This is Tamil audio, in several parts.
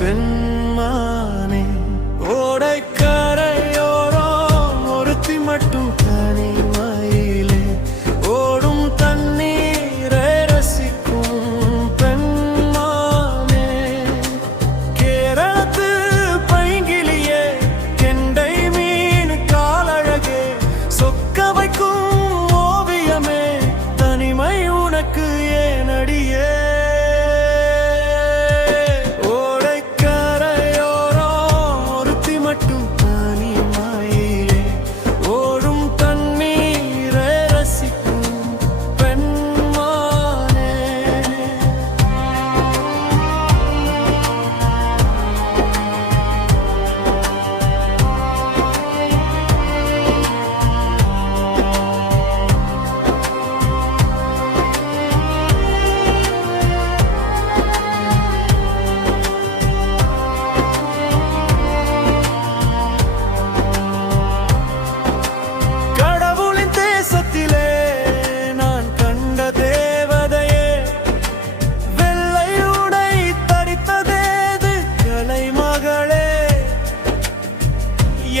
பெண்மானே ஓடைக்கரையோரம் ஒருத்தி மட்டும் தனிமையிலே ஓடும் தண்ணீரை ரசிக்கும் பெண்மானே கேரளத்து பைங்கிலியே கெண்டை மீன் காலழகே சொக்க வைக்கும் ஓவியமே தனிமை உனக்கு ஏனடியே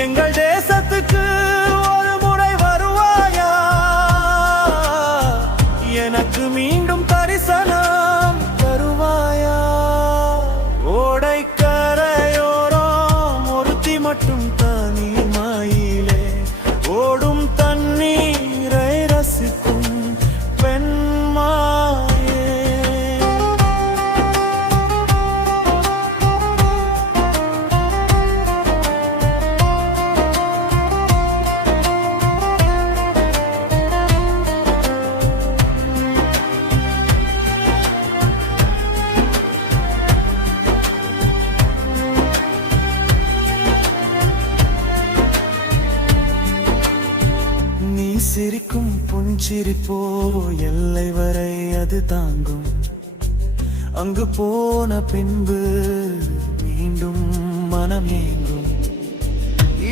எங்கள் தேசத்துக்கு ஒரு முறை வருவாயா எனக்கு மீண்டும் தரிசனம் தருவாயா ஓடைக்கரையோரம் ஒருத்தி மட்டும் தனிமையிலே ஓடும் தண்ணீரை ரசிக்கும் பெண்மாயே சிரிக்கும் புஞ்சிரிப்போ எல்லை வரை அது தாங்கும் அங்கு போன பின்பு மீண்டும் மனம் ஏங்கும்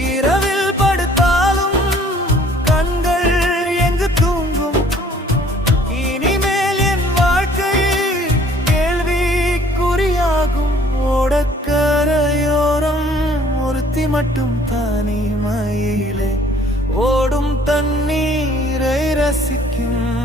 இரவில் படுத்தாலும் கண்கள் எங்கு தூங்கும் இனிமேல் என் வாழ்க்கை கேள்விக்குறியாகும் ஓடக்கரையோரம் ஒருத்தி மட்டும் தனிமையிலே ஓடும் தண்ணீரை ரசிக்கும்